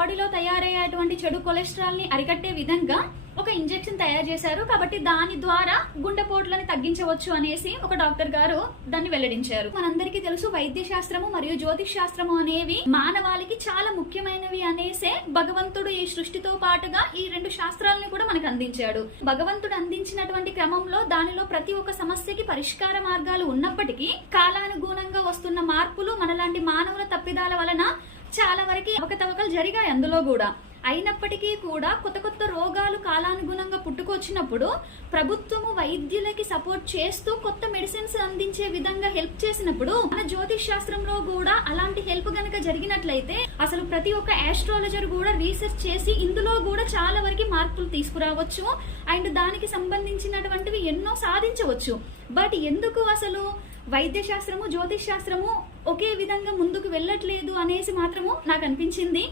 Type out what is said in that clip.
బాడీలో తయారయ్యేటువంటి చెడు కొలెస్ట్రాల్ ని అరికట్టే విధంగా ఒక ఇంజెక్షన్ తయారు చేశారు. కాబట్టి దాని ద్వారా గుండెపోట్లని తగ్గించవచ్చు అనేసి ఒక డాక్టర్ గారు దాన్ని వెల్లడించారు. మనందరికీ తెలుసు వైద్య శాస్త్రము మరియు జ్యోతిష్ శాస్త్రము అనేవి మానవాళికి చాలా ముఖ్యమైనవి అనేసే భగవంతుడు ఈ సృష్టితో పాటుగా ఈ రెండు శాస్త్రాలను కూడా మనకు అందించాడు. భగవంతుడు అందించినటువంటి క్రమంలో దానిలో ప్రతి ఒక్క సమస్యకి పరిష్కార మార్గాలు ఉన్నప్పటికీ కాలానుగుణంగా వస్తున్న మార్పులు మనలాంటి మానవుల తప్పిదాల వలన చాలా వరకు అవకతవకలు జరిగాయి అందులో కూడా. అయినప్పటికీ కూడా కొత్త కొత్త రోగాలు కాలానుగుణంగా పుట్టుకొచ్చినప్పుడు ప్రభుత్వము వైద్యులకి సపోర్ట్ చేస్తూ కొత్త మెడిసిన్స్ అందించే విధంగా హెల్ప్ చేసినప్పుడు మన జ్యోతిష్ శాస్త్రంలో కూడా అలాంటి హెల్ప్ గనక జరిగినట్లయితే అసలు ప్రతి ఒక్క ఆస్ట్రాలజర్ కూడా రీసెర్చ్ చేసి ఇందులో కూడా చాలా వరకు మార్పులు తీసుకురావచ్చు అండ్ దానికి సంబంధించినటువంటివి ఎన్నో సాధించవచ్చు. బట్ ఎందుకు అసలు వైద్య శాస్త్రము జ్యోతిష్ శాస్త్రము ఒకే విధంగా ముందుకు వెళ్ళట్లేదు అనేసి మాత్రము నాకు అనిపించింది.